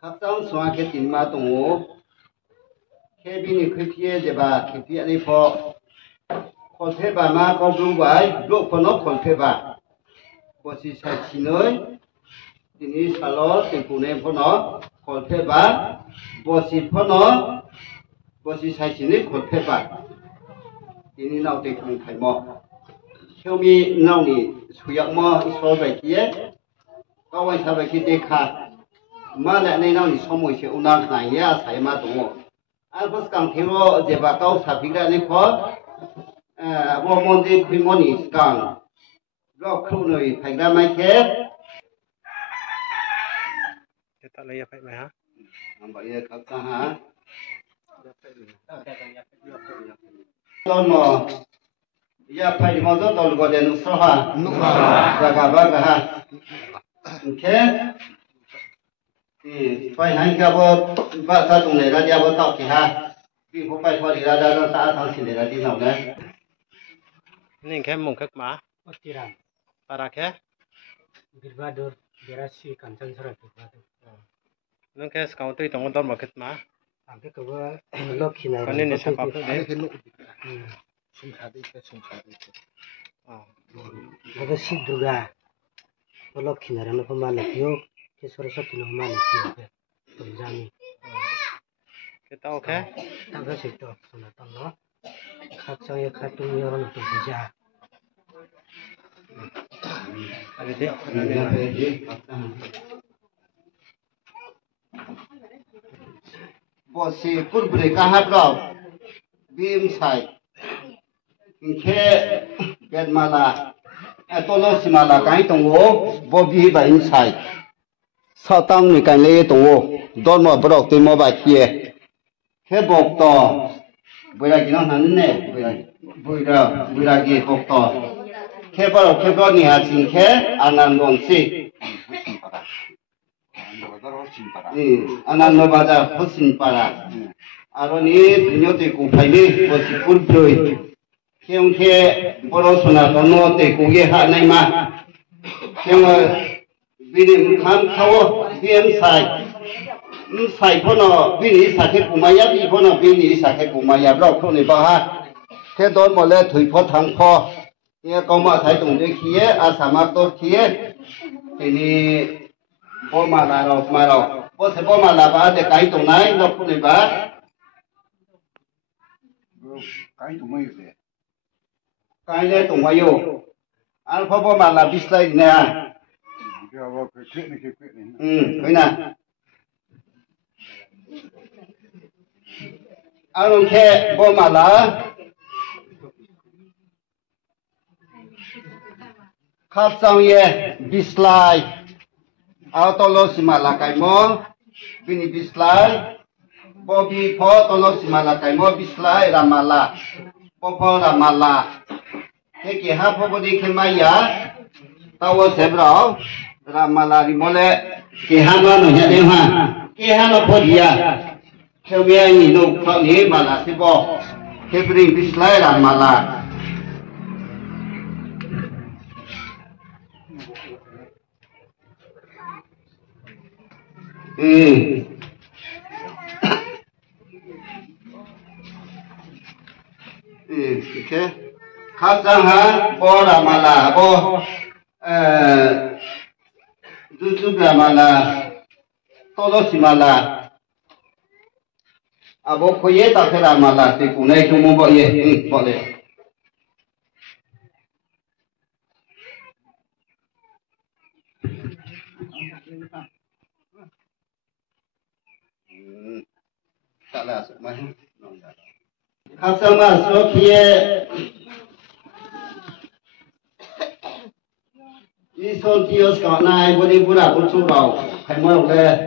각장 수학의 뒷마 동호 케빈이 크피에 제바 케피 아니 포 콜페바마 거블바이 로코노 콜페바 보시 사치노이 디니 살로 땡쿠네 포노 콜페바 보시 포노 보시 사치니 콜페바 디니 나우 땡쿠네 타이모 혀미 나우니 수약모 소베키에 까와이 사베키 데카 마네 네 나우니 소모시 우나 나야 사이마 동호 알버스강 테로 제바 까우 사피가니 포 Womonde Primoni Skang Rock Krunoi Pagdamai Ke Kita lagi apa ya? Nampak ya kata ha. Tomo ya pai di motor tol go den usaha. Jaga baga ha. Oke. Pai hai ka bo ba sa tung ne ra dia bo tok ki ha. Bi ho pai pho di ra da sa thang sin ne ra di nau ne. Ini kayak mungkek mah? Otiran. Paraknya? Birbadur, berasi kanchan surat birbadur. Nung kayak sekarang tuh hitung untuk market mah? Angke kewa lok hina. Kan ini siapa tuh deh? Sungkade ke sungkade ke. Oh. Ada si Durga. Lok hina rana pemana kyo, ke Saraswati no pemana kyo. Penjami. Kita oke? Tangga situ sunatan lo. Kaksa ya katung ya orang tu bija. Ada dia. Bosi kurbure kahap lo. Bim sai. Inke bed mala. Tolo si mala kai tongo. Bobi ba insai. Satang ni kai le tongo. Don mo brok tu mo ba kie. Ke bok to. Bữa kia nó hắn nè, bữa kia học to, khi bao nhiêu hạt sinh khi anh ăn ngon xí, anh ăn ngon bao giờ hết sinh para, rồi ní nhiều thì cũng phải đi, bớt xí cút rồi, khi ông khi bao lâu xuân nào nó thì cũng cái hạt này mà, khi mà vì niệm khám thâu viêm sai. Sai pho nó vì sai cái cùm maya vì pho nó vì sai cái cùm maya rồi không nên bảo ha thế đó mà lấy thủy pho thằng pho nghe câu mà thấy đồng đấy kia à sao mà tốt kia thì ni pho mà là pho sẽ pho mà là bà để cái đồng này nó không nên bà cái đồng mấy vậy cái này đồng mấy yo anh pho mà là biết sai nè cái này anh khe bố mà là khắp trong ye bislai autolo simala kai mo bini bislai bobi pho tolo simala kai mo bislai ramala pho ramala thế kia ha pho bodi khemaya tawo sebro ramala rimole kia ha no nya de ha kia ha no pho dia theo nghe nhìn đâu thọ nhé mà là cái bò cái bring bislai là mà là ok khác sang ha bò là mà là bò giúp là mà là to xí mà là abo khoye ta phera mala te kunai kumo bo ye bole ta la so ma khap sama so khie i so tios ka nai bodi pura bu chu rao khai mo le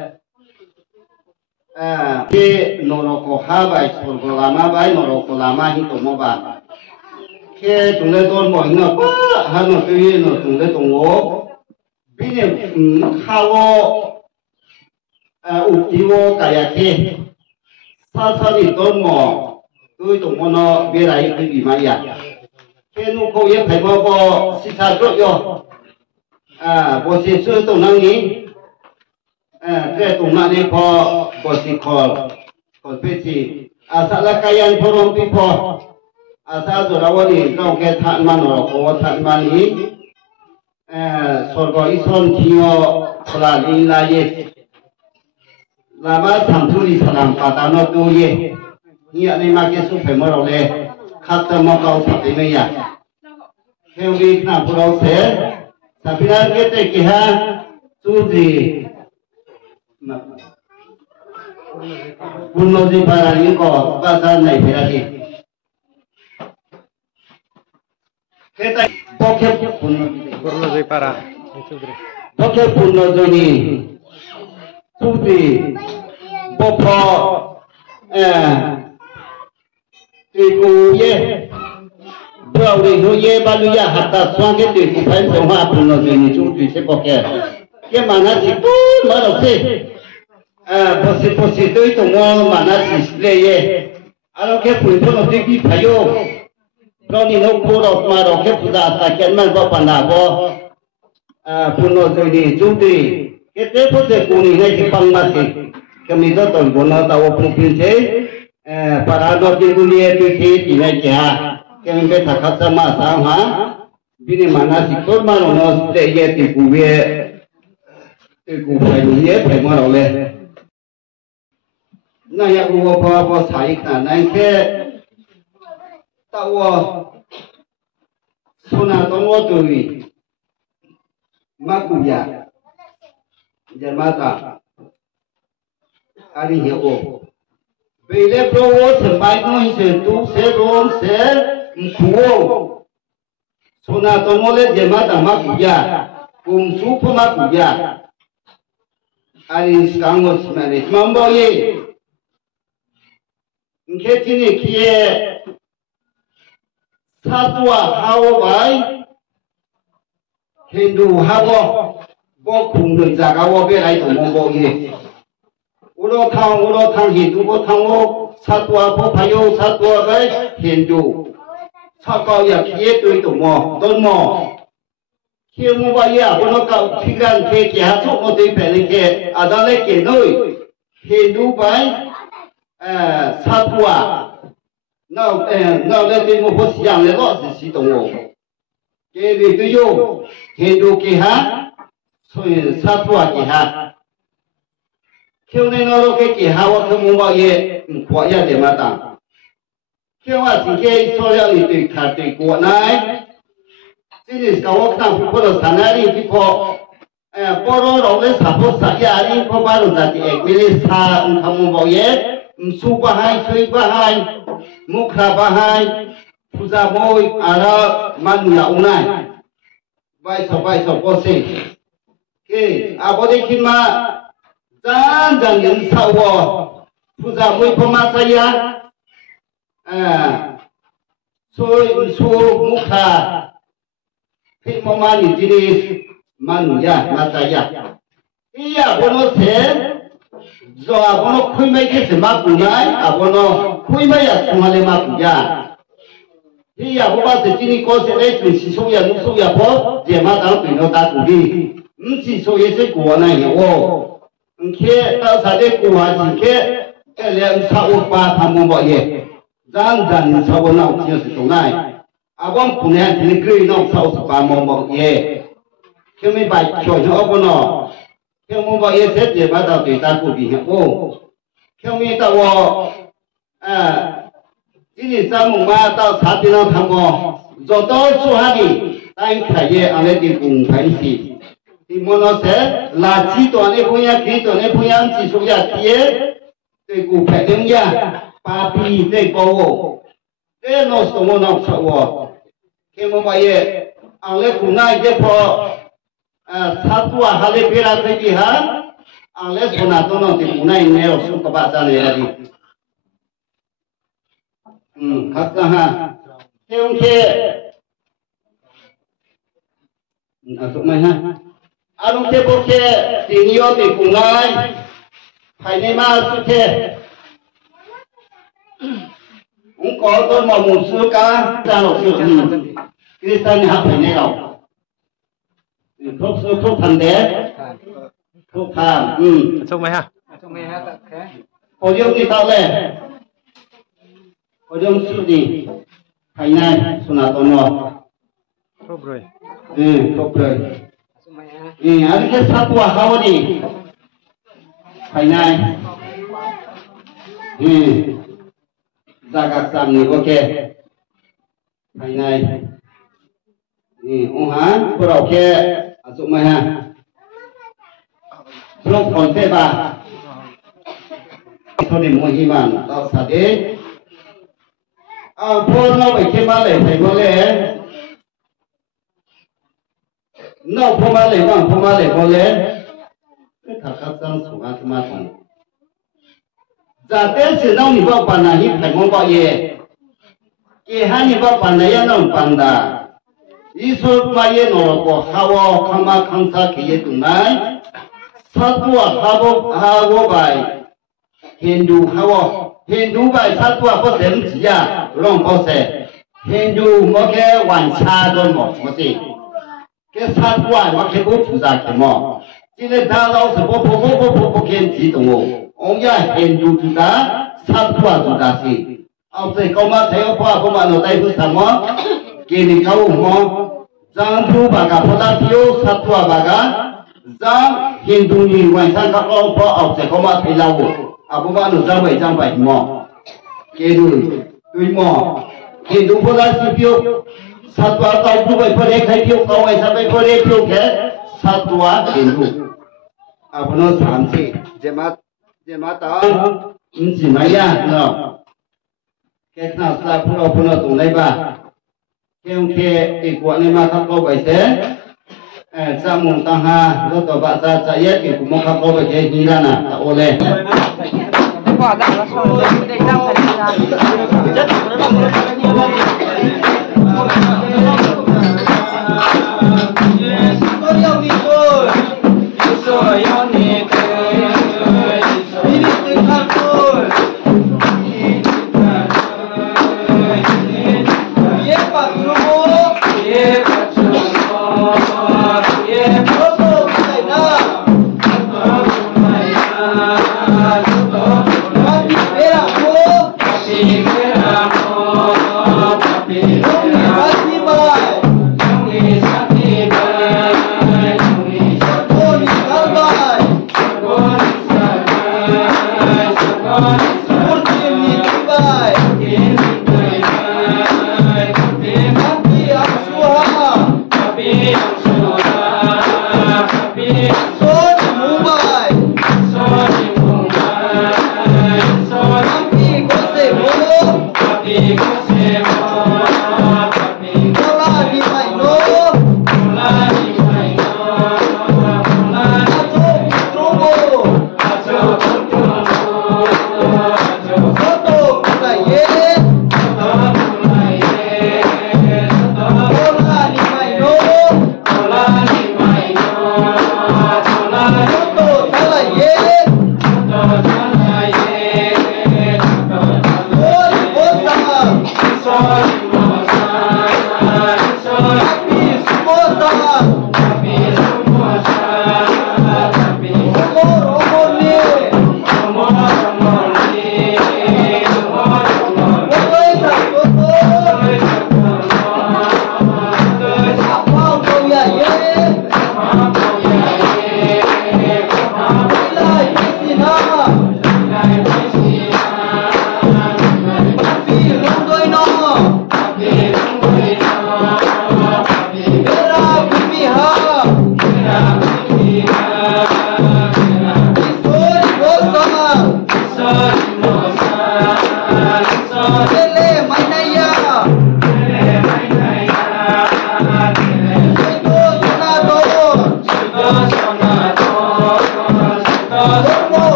khi noroko ha bai sorgo lama bai noroko lama hi to mo ba khi chúng ta tôn mọi người quá ha nó tự nhiên nó chúng ta tôn ngô bây giờ khao utivo kaya khi sa sa đi tôn mò tôi tôn mò nó biết lại cái gì mà ya khi nó câu ye phải bo si sa rốt yo bo si sư tôn năng ní cái tụng này phò bồ sĩ khò còn biết gì sa là cái anh phò rong bị phò sa rồi đâu đi trong cái thằng mà nó có thằng mà ní soi coi son chiều là đi là gì là mà thằng thu đi làm cả tao nó tu gì hiện nay mà cái số phải mua rồi đấy khát tâm mà cầu sắp đến bây giờ theo việc nào của đâu sẽ tapi là cái này kia tu gì mà puno di para những có ba gia này phải là gì cái tay bóc khép Purno Jai Para. bóc khép puno rồi nhỉ tu gì bóc phò tùy cụ ye bữa đi nó ye ba lu ya hạt ta xoang cái tùy cụ phải sống hoa puno rồi nhỉ chúng tùy sẽ bóc khép cái mà nó chỉ tu mà đâu thế posi tôi tụng ngon mà nó chỉ lấy ye alo cái phun phun nó đi phải vô rồi đi nó phun rồi mà rồi cái phun ra ta cái mình có phần nào có phun nó rồi đi chú đi cái thế phun sẽ phun đi ngay chỉ bằng mà thì cái mình đó toàn phun nó tao phun phun thế para nó đi du lịch đi thì ngay chả cái mình phải thắc khắc mà sao hả vì mà nó chỉ tốt mà nó lấy ye thì cụ về thì cụ phải ye phải mà rồi lên那要不我查一看，那些到我从那到我这里，马古呀，人马达，阿里有我，为了说我是买东西都是东西，苦，从那到我的人马达马古呀，公主不马古呀，阿里讲我是买的，忙包耶。cái chuyện này kia sát tua hao bài Hindu hao bo khung người già cao bé lại tổng mong bộ gì ulo thang Hindu bo thang o sát tua bo phải o sát tua cái Hindu sát cao ya kia tôi tổng mò tôn mò kia mua bao ya bo nó cao phi gan kia kia hát chốt nó tới phải lên kia à đó lấy kia nơi Hindu bài sát tua nào lên trên một phố siang này đó thì đồng hồ cái việc tôi vô Hindu kia ha rồi sát tua kia ha khi này nó cái kia ha hoặc không bao giờ quả ya để mà tặng khi mà chỉ cái số lượng thì tùy khả tùy của này cái gì sao các bạn có được sản xuất đi thì có bao nhiêu rồi lên sản xuất sản xuất đi có bao nhiêu giá trị cái này sa không bao giờ su bahai sui bahai mukha bahai puja boy ara man ya unai vai so pose ke abode khima jan yin sawo puja boy phama saya su mukha ke mama ni jinis man ya masaya iya bono se do abono khui mai ke se ma punai abono khui mai ya sumale ma puja hi ya bo ba se chini ko se le tu si so ya nu so ya bo je ma ta tu no ta tu di si so ye se ko na ye wo ke ta sa de ko ha si ke le sa o pa tha mo bo ye jan sa wo na chi se tu nai abon punya ni gri no sa o pa mo bo ye ke mi ba cho no abono theo mong bao nhiêu xét thì bắt đầu tùy ta cụ bị hiệu ô theo mi tao cái gì sao mong ba tao sát đi nó thằng bò rồi tôi số hai đi anh khải ye anh ấy đi cùng phải gì thì muốn nó sẽ là chỉ toàn này bây giờ chỉ toàn này bây giờ chỉ số giờ kia thì cụ phải đứng ra ba pi để bao để nó số muốn nó sợ ô theo mong bao nhiêu anh ấy cùng ngay để phò sát tua hale pera thế ha anh lấy số nào nó thì cũng này nêu số các bạn ra này là gì khác ra ha theo kia số này ha anh kia bộ kia tình yêu thì cũng ngay phải nên mà số kia cũng có tôi mà một số cá ra một số cái này học phải nên đâu không thành đế Thuộc tham Xong mày ha. Hồi dương thì tao lên hồi dương sự gì thầy này xuân nào tôi mua Khóc rồi. không rồi anh cái sát qua hao đi thầy này ra các sam này ok thầy này ông hả bữa đầu kia dụng mày ha lúc còn thế bà thôi để mua hi vàng tao sát đấy bố nó phải kiếm ba lẻ thầy bố lẻ nó bố ba lẻ bằng bố ba lẻ bố lẻ cái thằng các dân số ăn mà thằng giả tên sự nông thì bao bản là hiệp phải mong bao ye cái hai thì bao bản này nó bản đã ý số mà ye nó có hawa khama khamsa cái ye tụng này sát qua hawa bài Hindu hawa Hindu bài sát qua có xem gì à long có xem Hindu mà cái hoàn cha rồi mà gì cái sát qua mà cái bố phụ gia cái mà chỉ là ta lão sư bố kiến chỉ đồng ông ya Hindu chúng ta sát qua chúng ta gì ông sẽ có mà thấy ông mà nó tay phụ sao mà cái này câu mà giang thu bà cả phụ ta thiếu sát qua bà cả giang Hindu ni hoàn cha các ông sẽ có mà thấy lâu bố bà nó ra vậy trang vậy mà cái đuôi mò Hindu phụ ta chỉ phiêu sát qua tao tu vậy phải khai phiêu tao vậy sao vậy phải phiêu cái sát qua Hindu nó sản sinh J mà tao chỉ mấy à nó cái nào là phụ nó tụng đây bà cái ông kia thì của này mà không có vậy thế sa mùng tăng ha lúc đó bạn ra chạy hết thì cũng không có vậy cái gì ra nè ta ô lên quả đã là xong rồi để ra phải ra rất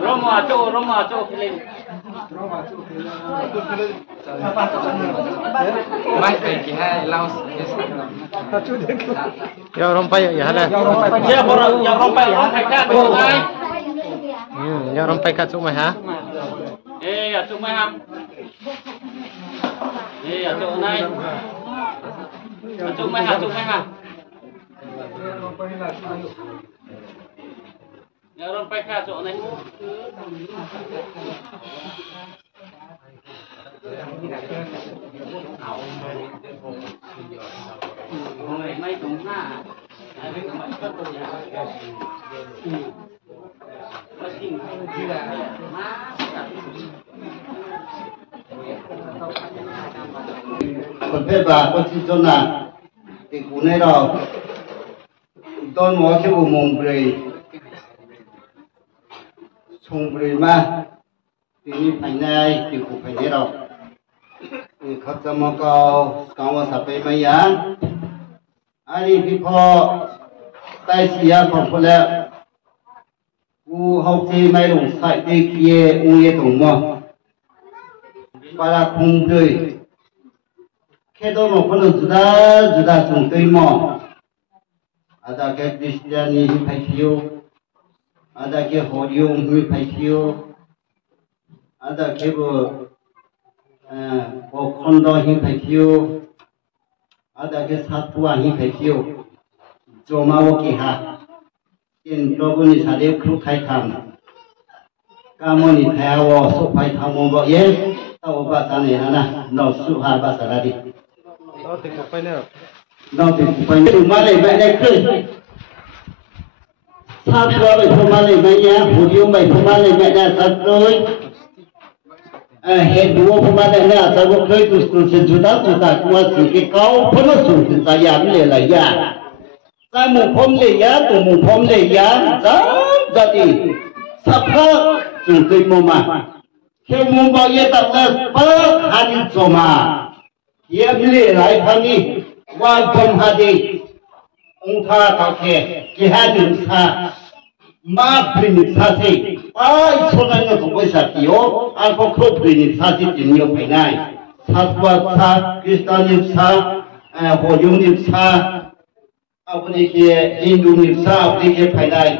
Roma cho lên. Mai cái kia lao. Yo rompai ya lah. Ya rompai kan tu ai. Yo rompai kat rumah ha. Ya cuma ha. Ya chỗ này. Cuma ha. Ya rompai kat chỗ này. Mấy cũng ha. Còn phép bà có chi cho là thì cũng này rồi tôi nói cái bộ mông bì sung bì mà thì như phải này thì cũng phải này rồi thì khắp cho mà có mà sắp tới mấy á ai đi phò tay xìa còn phải là u học gì mấy đồng sai đi kia u ye đồng mà bà là không bì khi đó mà con juda chung tây mò, ada cái Christiani phải thiếu, ada cái Hồi Yong phải thiếu, ada cái bộ con đo phải thiếu, ada cái sát tua phải thiếu, cho mà ok ha, in probably sa đều khúc khai tham, cảm ơn theo số phải tham mong vậy nhé, tao bắt sa này na, nó số ha bắt sa ra đi. Đó thì một phải nữa. Đó thì phải từ mà lại vậy này cười. Sao cho vậy thôi mà lại vậy nhá, phụ yêu mày thôi mà lại vậy nè, sao rồi? Hết đua thôi mà lại nè, sao có cười tu sinh chúng ta qua sự cái câu, phải nó sụt thì ta giảm lại ya. Ta một phong lại ya, tụ một phong lại ya, ra thì sắp hết chúng tôi mà. Khi muốn bao nhiêu tập là bớt hành cho mà. Yếm lệ lại thằng đi, quan tâm hà đi, ông tha thằng kia, cái hai đứa sa, mà bình sa gì, ai số này nó cũng phải sa tiêu, ai có khâu bình sa gì thì nhiều phải này, sa tua sa, Christian sa, Hồi Yong niệm sa, ông này kia Hindu niệm sa, ông này kia phải này,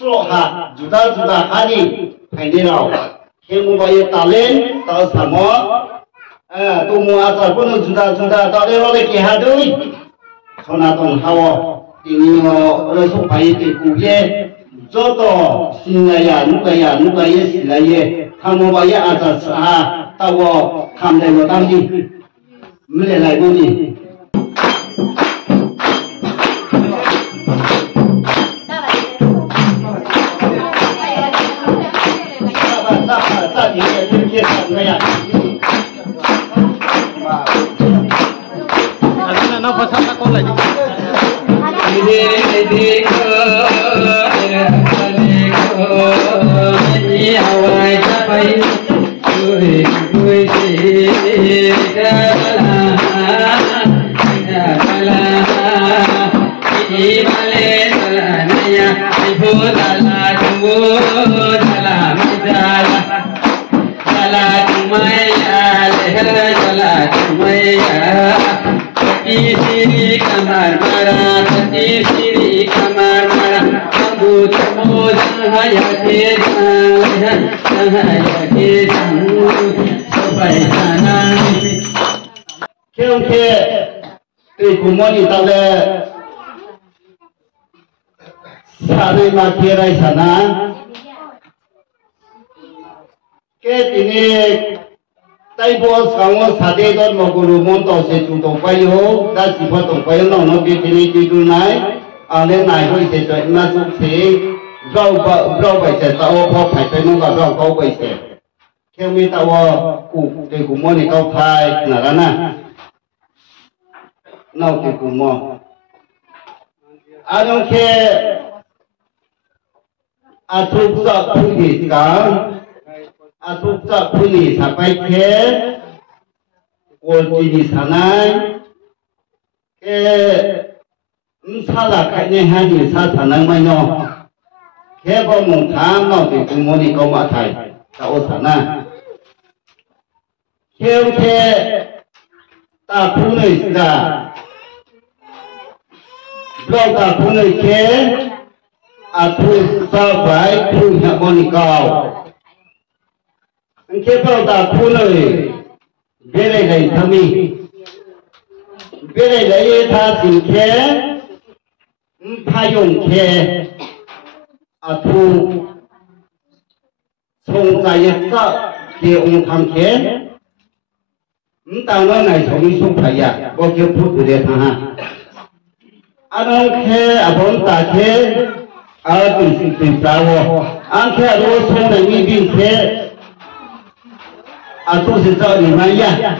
số ha, juda hà đi, phải đi nào, khi muốn bao nhiêu ta lên, ta sao mà tu mua asa pun sudah tak ada lagi hadui. Sonaton hawa tinggal oleh supaya dikuye. Jodoh sinaya nukaya silaya. Kamu bayar asa sah tahu kamu dah tahu ni. Mulai bunyi. Sahaja dia saya. Nó phải sao con lại Siri kamar mara, siri kamar mara, abu tamo hayati sopai sana. Kêu từ cùng mọi người ta là sari mà kia đây sana. Cái này tay bộ sáng sa đê đó mà guru môn tổ sẽ chủ động quay hô, đã chỉ phải tổng quay nó biết cái này cái điều này, lên này thôi sẽ chơi mà cũng sẽ rau bảy sẽ tao phò phải tới nó vào rau bảy sẽ, theo mi tao cụ cái cụ môn này tao thay là đó nè, nào cái cụ môn, anh ông kia, anh chụp sao cũng gì cả. Atup tak puni sampai ke di sana ke salah kayaknya hanya sana maino thế có một tháng nào thì cũng muốn đi câu mà thầy tạo sản na theo thế ta cũng này ra lo ta cũng này thế thu sao phải thu nhập moni cao anh thế bao ta cũng này về đây này tham mi về đây này ta xin thế thay用thế thu xong tại sao thì ông tham thế ta nói này xong đi xuống phải à có kêu phút của đề thằng ha anh khe bốn ta khe ở từ sao anh khe rồi xong này mi bin khe tôi sẽ cho你们呀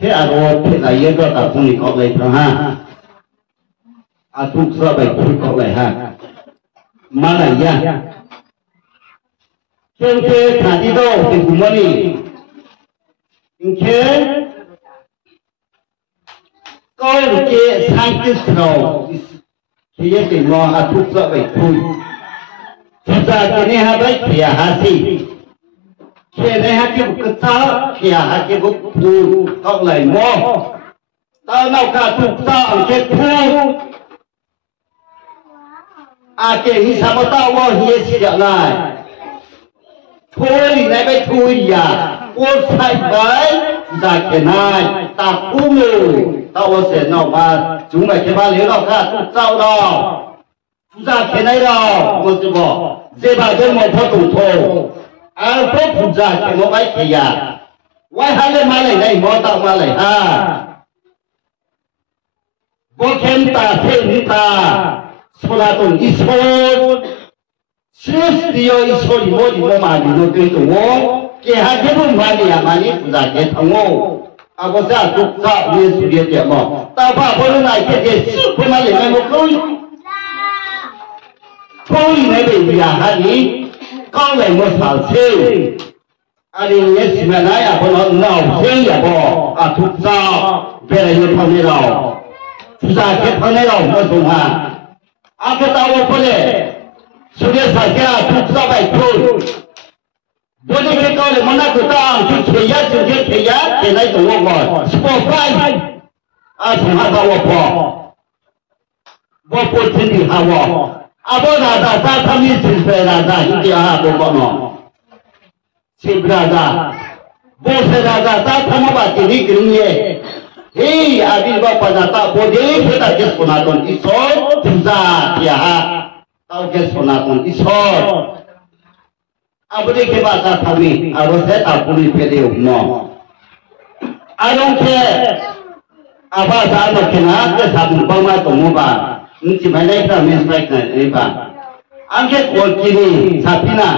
khe rồi thì là yên đó cả cùng đi học lại thằng ha tôi sẽ phải phút học lại ha mà này ya khe thằng đi đâu thì cũng muốn đi khe coi được cái sang cái sầu thì cái tình lo thuốc sợ bệnh thôi thực ra cái này hai đấy thì hai gì cái này hai cái bút sao thì hai cái bút thu cộng lại mua tao nào cả thuốc sao cái thu cái gì sao mà tao mua hiện gì vậy này thôi này phải thôi à cô sai phải ra cái này ta cũng rồi tao sẽ nào mà chúng mày cái ba liều nào cả tụt sao đâu chúng ta cái này đâu một chút bỏ dễ bà cái một phút tụt thô có phụ gia cái một cái gì à quay hai lên mà này một tao mà này ha có khen ta thêm ta số là tụi ít số siêu siêu ít số thì mỗi mà đi nó tùy tụi cái hai cái bốn mà đi à mà đi phụ gia cái thằng ngô có sao tục sao như sự việc vậy mà ta bảo bữa nay cái gì không mà lại một khối này bị gì à đi con lại một thằng xe đi nhớ xem này bữa nó nào xe vậy bỏ tục sao về lại như thằng này đâu chúng ta cái thằng này đâu nó dùng à cái tao bữa nay sự việc xảy ra tục sao vậy thôi bữa nay cái con này mà nó cứ tao chỉ chơi giá thì này tụi ông gọi sport price chúng ta tao bỏ tiền đi hao bữa nào ta tham gia sinh về là những cái bữa nó sinh ra bữa sẽ ra ta tham gia vào cái gì đi vào phần ta bữa đi chúng ta cái số nào còn ít số chúng ta thì tao cái số nào còn ít số Abdi ke bahasa kami, harus saya tak boleh pilih umum. Adong ke apa sahaja kena ke sabun pama tunggu ba, mesti mana kita menspek na ini ba. Angke kuat kini sapina,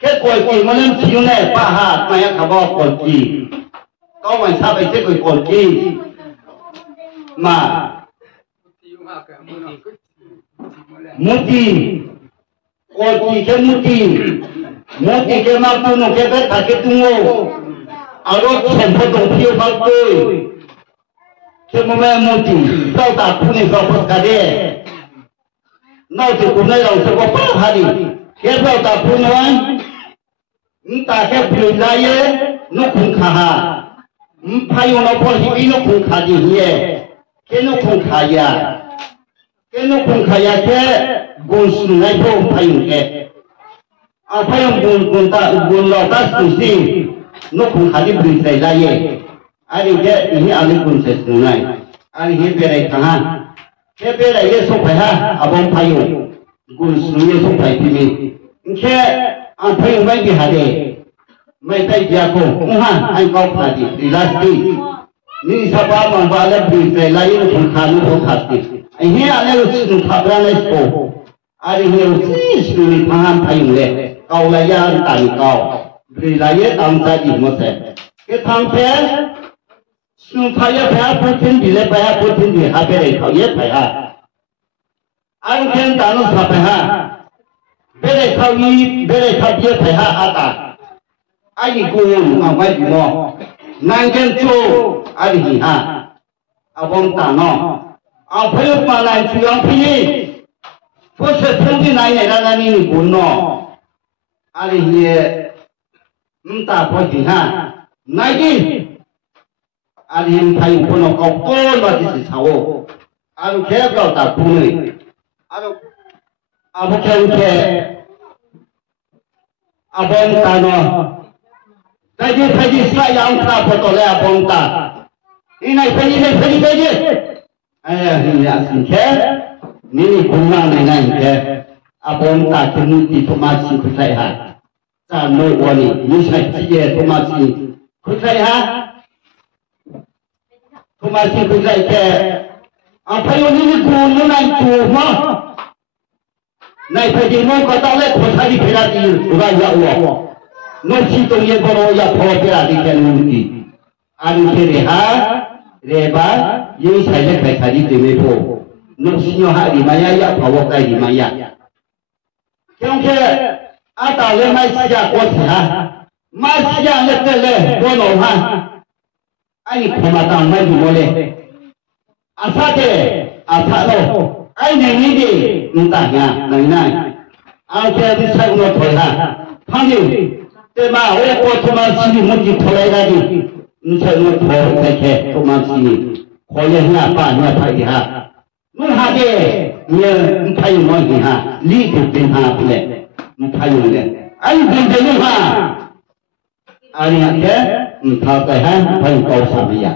ke kuat kini mana siune pahat maya khabar kuat kini. Kau mana sampai se kuat kini, ma muti. और की मोती के मापू नो के बे ताके तुंगो आरो छंपो दोथियो बातो के ममे मोती तो ता पुनी तो पकादे नौ ते कुने रो से को पाहारी के तो ता पुनवान ता के पुलाये नो खुंखा फायो नो पो हिबी नो खुंखा जी हिए के नो खुंखाया के gun sungai pun payung ke, payung gun lautas tu si, nuk hadi beri saya lagi, hari ke ini alih gun sungai, hari ini berai tangan, ke berai ye supaya abang payung, gun sungai supaya pimi, ke payung baik hadi, mai baik jago, ai kau hadi, dilasti, ni siapa membalas beri saya lagi nuk khanu khati, ini alih sun khabran itu. Hari ini sini paham payung le, kau layan tani kau, beri layan tangsa di masa. Kita hampir sunu payah putin di le payah putin di habere kau ye payah. Angken tanu sapayah, bere kau ye payah ada. Ayi gun awai mo, nangken cu ari hiha, abang tano, apa yang malah cuang pilih. 不是曾经那年那你不弄，阿里也打破底下，那个阿里还有不能搞多了就是炒，阿鲁开搞打不呢，阿不开阿帮打呢，但是他的下阳打不到来阿帮打，你那飞机，哎呀，你呀，你看。你不让奶奶的，阿公打给你的多马西苦菜哈，咱们我呢，你才直接多马西苦菜哈，多马西苦菜的，啊，朋友你姑你来做吗？那快点弄个到来苦菜的皮拉的，我要我，我去东西不罗要跑皮拉的跟弄的，安去的哈，对吧？有菜的快菜的对没破。Nusinya hari maya ya bawa kai di maya. Kyonki ada le masya kosi ha, masya le kono ha, ai khomata mai boleh. Asa lo, ai ni di entahnya nai. Angke bisa uno thoi ha, panggil. Tema we ko thoma sini muji tholai lagi. Nsa uno thoi kai thoma sini. Khoye na pa na phai ha. Mun hade ni thay moi hi ha li tu tin ha pule mun thay moi le ai bin de ha ani ke tha ta ha phai ko sa ma ya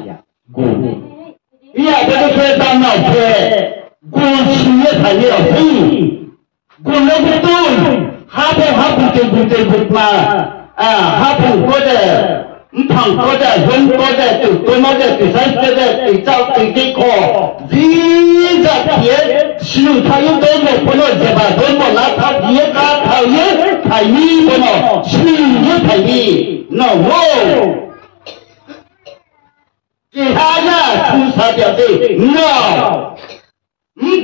ko ya de ke ta na ke ko shi ye thai ye hi ko le de tu ha bu ma ha bu ko de thằng có để dân có để từ tôi nói để từ sáng tới để từ trao từ cái cỏ gì ra thế siêu thay tôi một con nó dẹp vào tôi một lá tháo dĩa cá tháo dĩa thải mi con nó siêu dĩa thải mi nó vô cái hai nhá thu sa đẹp đi nó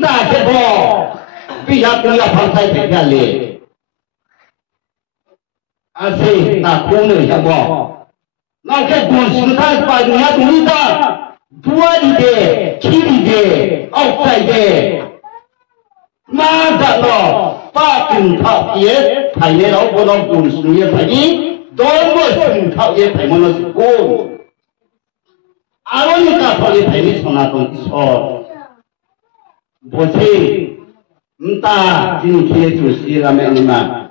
ta sẽ bỏ bây giờ tôi là phong thái phải ra liền à gì ta không được ra bỏ那个古时代把人家东西的多的、轻的、奥赛的，马上了，把整套也排列到我那古时也排的，多么整套也排我那是过。阿罗尼卡套也排的从那东西说，不是，大今天就是那么你们，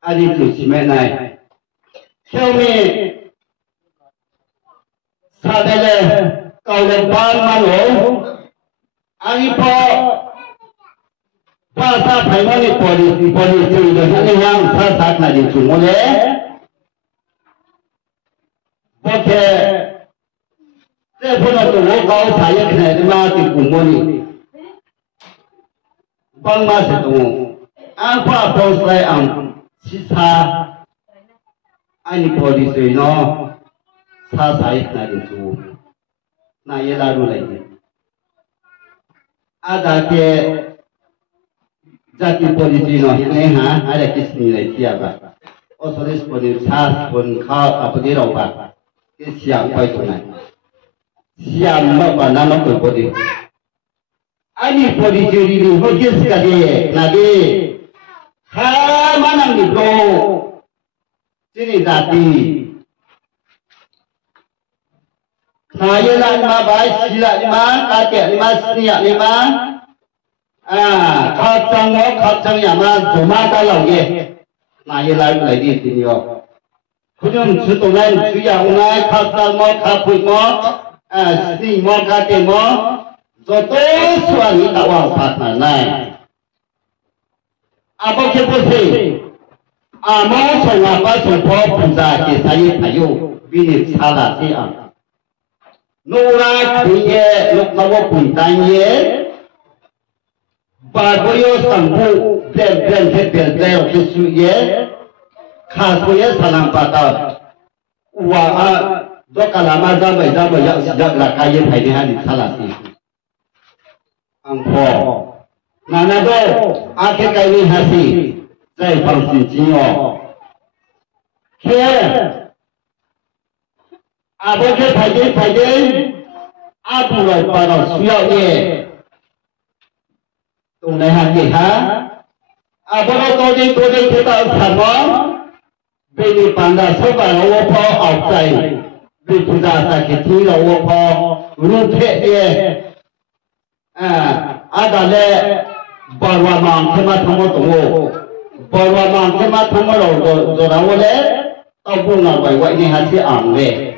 阿里就是没来，后面。Sadele kalau mano, ani po bahasa Thailand ni polisi itu ni yang sasak lagi cuma le, oke, telepon itu kau saya kena terima di kumoni, bang mas itu, apa bos saya sisa, ani polisi no. Saya nak itu, nak ia lalu lagi. Ada ke jati polisi no ini ada kisah lagi siapa? Oh solis polisi pun kau apa dia apa? Siapa itu nak? Siapa mana nak polisi? Ani polisi ini hujus kali lagi. Mana ni bro? Sini jati. Saya lima baik, sila lima, kakek lima, seniak lima. Kacang yang cuma kalau ye, saya lagi sini yo. Kujung setulan suya unai, kacang mo, kaput mo, seni mo, kakek mo, jodoh suami tawa patna nai. Apa kepusi? Amo sengapa sengpo punca saya ayu bini salah siang. Nora kuye luk nawa puntanye bagoyo sambu bel kesuye khasuye salam pata wa do kalama zaba jak lakaye phaini hani salasi angko nana do ake kaini hasi zai pangsin jinyo ke Apa ke pagi, abu lah para suya ye. tụng này hàng gì hả bố nó tôi đi thì tao sản món vì đi bàn đà số bà nó vô phó ọc dày vì phụ gia ta cái thi nó vô phó luôn thế đi đà lệ bà hòa mạng thế mà thông mô tổng hộ bà hòa mạng thế mà thông mô rồi đó vô lẽ tao buông nào vậy này hả sẽ ảm về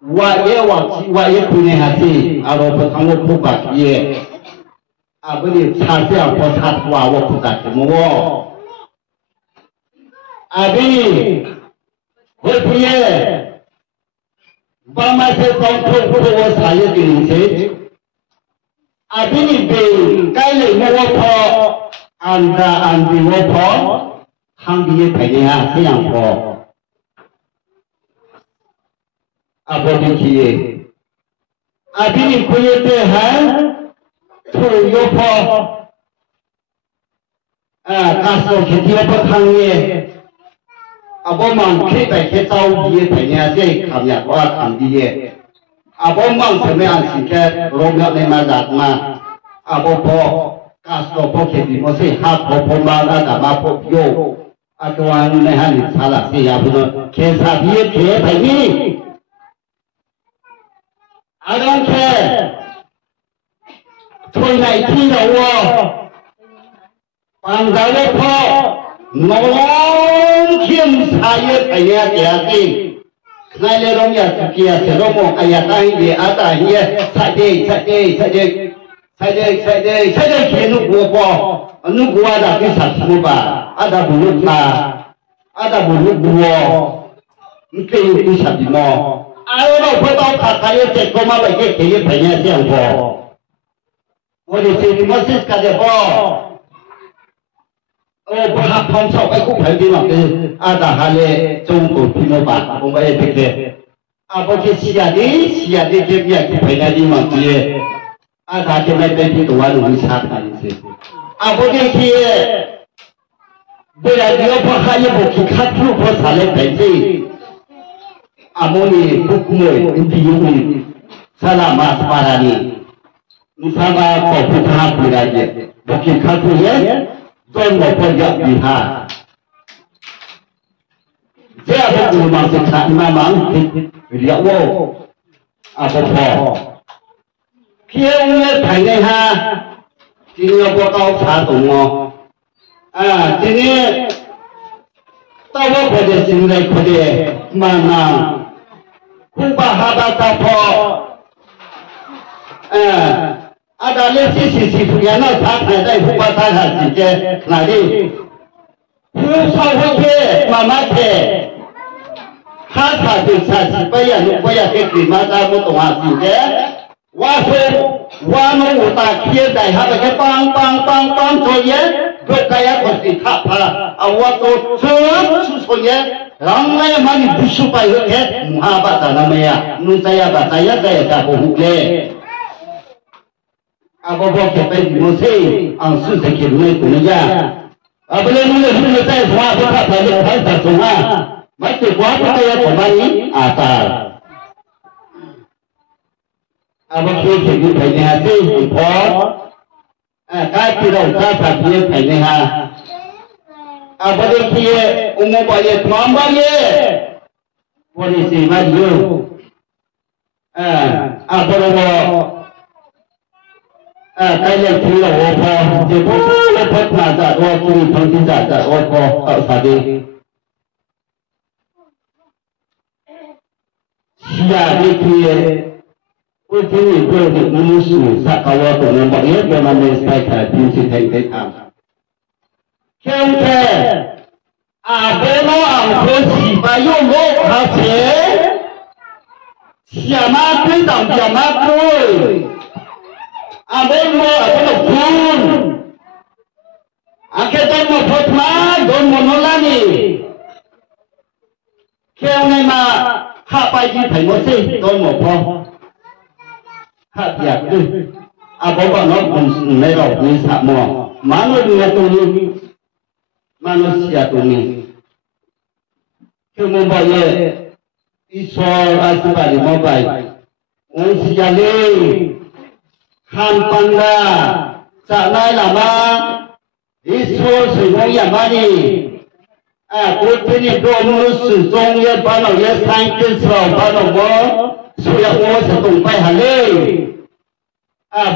vậy khu này hả gì rồi phải thông mô phụ bạc gì bây giờ cha sẽ có sát hòa vô phụ gia cái mô bây hồi phía ba mai sẽ công thông phụ vô xã hội tình thế bây giờ cái này mua phò ăn đi mua phò hàng đi phải đi ha sẽ ăn phò bây giờ khi bây giờ cuối thế ha thôi vô phò cá sấu khi tiêu phò thằng nhé bố mang khi phải khi sau đi phải nhà sẽ làm nhà qua làm đi bố mang sẽ mấy anh xin cái rôm nhọ này mà giặt mà bố phò cá sấu phò khi đi mà sẽ hát phò mà đã mà phò vô cái anh này hắn sao là sẽ à bố khi sao đi khi phải đi I don't care thôi này thi đầu bằng giáo lớp phò nó khiêm sai cái nhà kia gì này là đông nhà kia sẽ đông một cái nhà tay để ở tại nhà sai đây khi nó qua phò nó qua đã cái sản phẩm bà ada bulu ta ada bulu buo cái sản phẩm nó ai đâu phải tao khát cái gì có mà cái phải nhà xem phò我哋是點樣識㗎？隻波，拍碰手喺谷喺邊落嘅，但係咧中國邊個辦？我咪係嘅，我嘅試下啲嘅咩嘅平啊啲問題，但係咪俾啲度啊會差啲先？我嘅嘢，未來如果拍一部其他出國產嘅平時，我哋不顧唔掂，沙拉馬斯巴拉尼。Misalnya kau putar belajar, bukan kaku ya, jangan berpergian biha. Siapa tu masuk sana memang dia wo, apa pun. Kian tanya ha, ini apa kau satu mo? Ini tahu pada sini pada mana? Kubah haba tapo. Ada lesi punya nak tak ada buat tak saja nanti. Pusat ke mama ke, khasa tu supaya ke masa mutu saja. Wano utak kia dah ada ke pang soalnya, berkaya pasti tak pada awak tu susunya. Ramai mani busuk payah ke muhabat namanya. Nusaya saya tak boleh. Apa kita pergi musik, angsu sekir mulai punya. Apabila mulai saya semua kita pergi semua. Macam apa saya kembali asal. Apa kita pergi hasil import. Kaki kita pergi ha. Apabila kita umum bayar bayar. Polisi maju. Apabila cái này thì là ô phò, chỉ có là phát là giả ô cùng thông tin giả ô phò ở xã đi. Xia đi kia, ô thì người tôi được muốn sử sát cao của người bảo hết về mà mình phải phải tìm sự thành thế tham. Theo thế, với nó ăn khối chỉ phải dùng lỗ hạt chế, xia má quý đồng xia má quý. Abang mo apa pun, akhirnya mo potma don monolani. Kau ni ma hapai di thai mo se don mo po, hatiak tu. Abang no pun ni ro ni sa mo, manusia tu ni, manusia tu ni. Kau mo bayar, Isol asbali mo bayar, manusia ni. Han panda Sa nai lama iso sui ya mani cô thế này đồ nó sử dụng như bao nhiêu như sang trên sầu bao nhiêu mỏ sui ya ô sẽ tung bay hà lê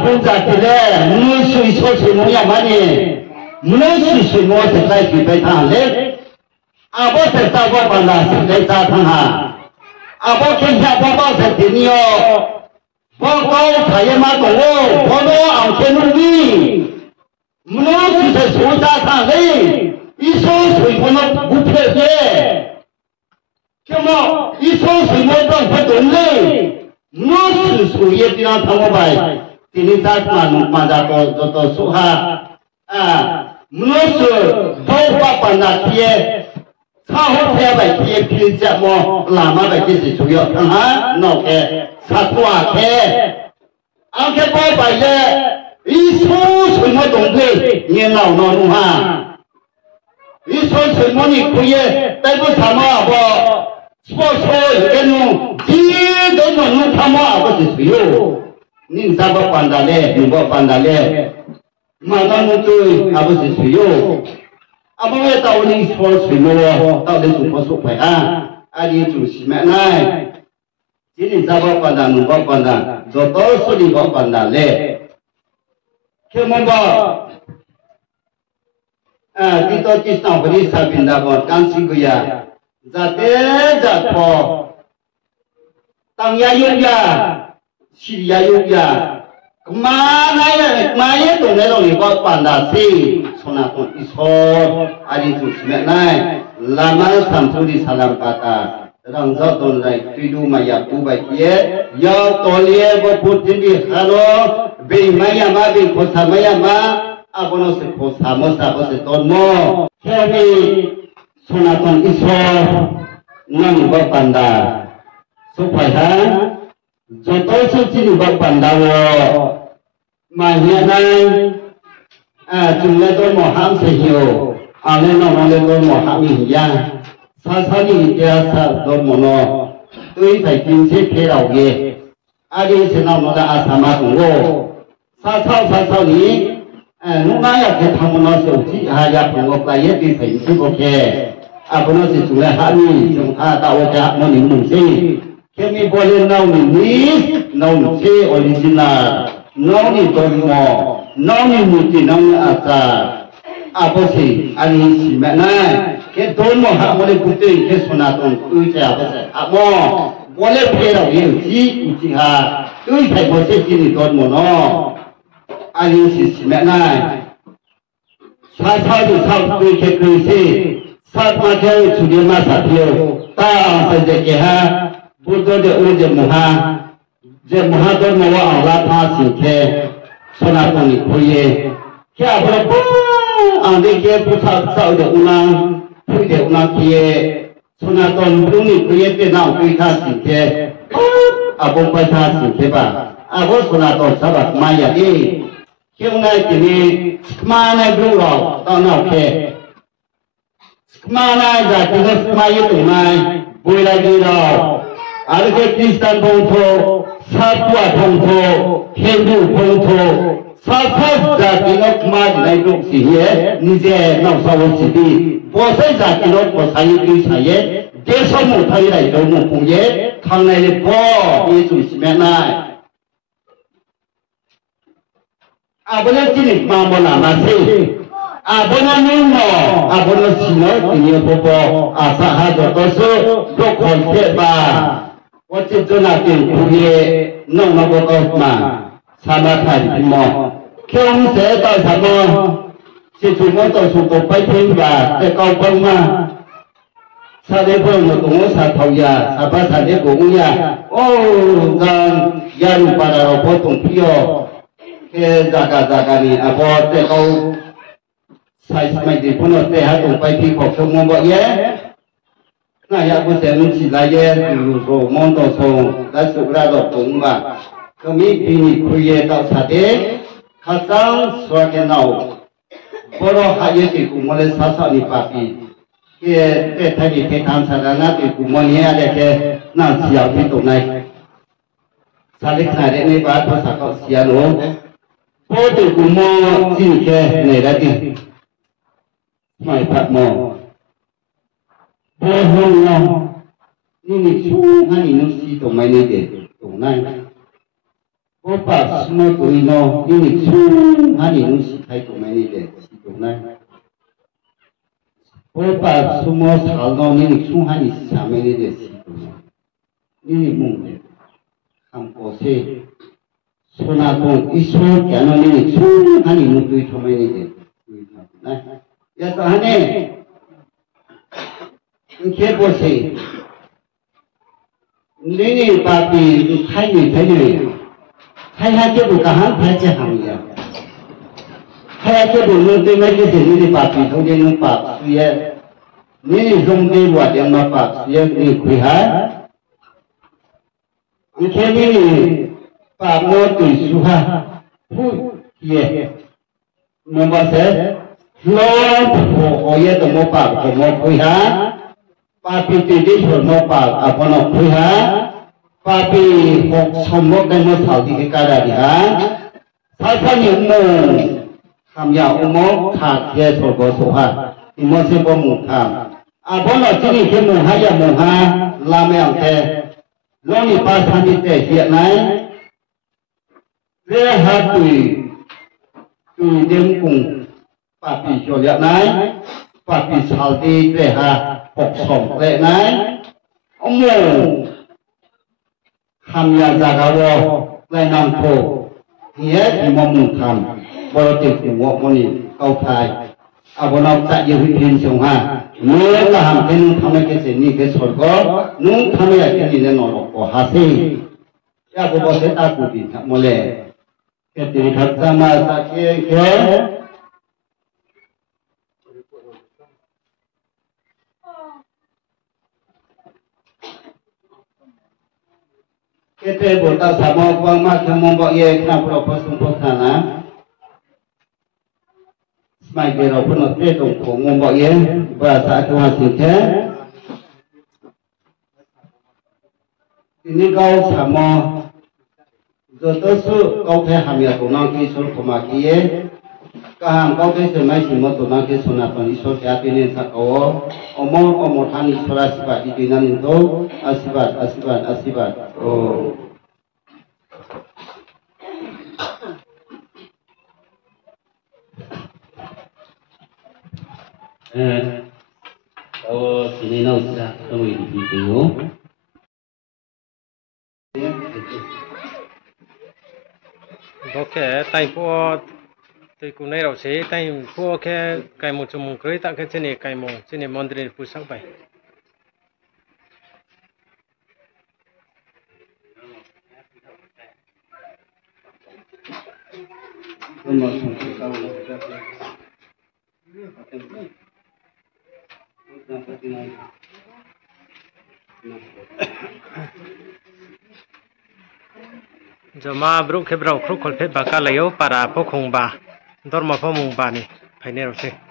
bây giờ thì đấy nó sui số sui ya mani nó sui mỏ sẽ lại bị bay thang lê bao sẽ sao bao bao là sẽ lại ra thang hà bao khi nhà bao sẽ thế nhiều bao bao phải mà tổ bao nó ăn trên núi đi nó sẽ số ra thang lê 이소 수입은 못해게 그러면 이소 수입은 못했는데 무슨 수입이 비나 당어봐이 디니다만 맞아도 저도 수하 무슨 도와받나 뒤에 사호태바이 뒤에 필자 뭐 라마바이 뒤에 수요 하나 너게 사투아게 안게 봐봐이 이소 수입은 동대 년老너누하 이소 설문이 그에 딸고 삼아봐 스포츠 이게는 지도는 삼아봐 주세요 닌사바 판달에 누가 판달에 마나무도 아버지 주세요 아버지 따오니 스포츠 설문으로 따오니 스포츠 파야 아니 주시면은 닌사바 판달 누가 판달 저도 소리가 판달에 그러면 kita cita beri sabinda bon kansi guya zate zatpo tang ya yuya si ya yuya kemana ya tu ne dong ibu pandasi sonatun isor adi tu sebenarnya lama samsuri salam kata rang zatun lai fidu maya tu baikye ya tolie berputin di halo be maya ma be kosa maya ma abono se posamo sabo se tomo kami sonaton iso nang bapanda supaya joto suci bapanda wo mahianai jumlah to moham sehio ale no ale to moham ya sasani dia sa to mono tui sai kim se pherau ge adi se no moda asama ngo sa ni lúc nãy cái thằng nó sầu chỉ hai gia phòng ngọc lại đi phải sự ok nó sẽ chủ lại hạ đi chúng ta tạo ra nó những mùng gì khi mình bỏ lên nấu mình ní nấu mình xe original nấu mình tôm mò nấu mình một chỉ nấu mình gì anh chỉ mẹ này cái tôm mò hạ bỏ lên cụ thể cái số nào tôm sẽ mò bỏ lên phía đầu nhiều chỉ hà phải bỏ xe chỉ tôm mò nó anh chỉ mẹ này sao thì sao tôi cái cười gì sao mà chơi chủ đề mà sao thiếu ta phải dạy cái ha bút đôi để ôn dạy mù ha đôi mà vào lá tha xịn khe sau này còn đi coi ye khi à bữa anh đi kia bút sao để ôn năng bút để ôn năng kia sau này còn lúc này coi ye cái nào coi tha xịn khe bông coi tha xịn khe ba bữa sau này còn sao bạc mai ya đi hôm nay chỉ đi mà này đúng rồi tao nào kể mà này giờ chỉ có mà như thế này vui là gì đâu ở cái Christian phong thổ Satua phong thổ Hindu phong thổ sao giờ chỉ có mà này lúc gì hết như thế nào sao chỉ đi bữa sáng giờ chỉ có bữa sáng đi sai hết để sao một thay này đâu một cũng hết thằng này là bỏ như chủ sĩ này abona chini mama na masi abona nuno abona sino tiye popo asa ha do konte ba wachi jona tin kuye no na bo ma sama thai mo kyong se ta samo si chu mo to su ko pai phin ba te kau pang ma sa de bo no ko sa thau ya sa ba sa de ko ya o gan yan para ro po tung pio cái zaga ni abo te kau sai mai di pun te ha tung pai thi khok song mo bo ye na ya ko se nu chi la ye tu so mon to so da su ra do tung ba ko mi pi ni khu ye ta sa de kha sang swa ke nau bo ro ha ye ti ku mo le sa ni pa pi ke te thai ni ke tham sa na ti ku mo ye de ke na sia pi tu nai sa le kha de ni ba to sa ko sia lo bố từ cùng mò xin khe này đã đi mày phạt mò bố hôn nhau nhưng mà xuống hai nó xí tụi mày này để tụi này bố phạt xuống tụi nó nhưng mà xuống hai nó xí thay tụi mày này để xí tụi này bố phạt xuống mò thảo nó nhưng mà xuống hai nó xí mày này để xí tụi này nhưng mà mùng không có xe Sona tong isu kiano ni su hani mutui thomai ni de na ya sa hane ke bo se ni pa pi khai ni khai ha ke bu ka han phai che ham ya khai ha ke bu nu te mai ke se ni pa pi thong de nu pa su ye ni zong de wa de ma pa su ye ni khui ha ke ni pa mo tu su ha hu ye mo ba se lo ho ye to mo pa ko mo khui ha pa pi ti di ho mo pa a ko no khui ha pa pi ho som mo dai mo thau ti ka da di ha sai pha ni mo kham ya o mo tha ye so ko so ha ti mo se bo mu kham a bo no ti ni ke mo ha ya mo ha la me ang te lo ni pa sa ni te hiện nay về hạt tùy đêm cùng bà bị cho liệt này bà bị xào đi về hạt học sống lệ này ông mù tham gia ra gạo lại nằm thổ nghĩa thì mong mù tham bao tiền của ngọc moni câu thai à bọn nó chạy nhiều hình sống ha nếu là hàm cái tham cái gì cái sổ có nung tham cái gì nên nó có hạt gì ya bộ sẽ ta cụ bị tham mole cái tình thật ra mà ta kia cái bộ ta sao mà quang mà không mong bao nhiêu na pro pas sumpo thana mai cái rồi phân cái tổng của mong bao nhiêu và xã hội hóa sinh thế ini kau sama giờ tới sự câu thế hàm nhà tổ năng kia số của mà kia cả hàng câu thế sự mai sự mất tổ năng kia số nào còn số kia bên nên sao có một thằng số làสิบ đi đi năng into asibat oh ini nau sa kamu ini dulu ok tay po tay cũng này đâu xí tay po cái một chục mùng cưới tặng cái trên này cái mùng trên này món tiền phụ sắc bảy Joma bro ke bro khru khol phe ba ka layo para po khong ba dor ma pho mung ba ni phaine ro se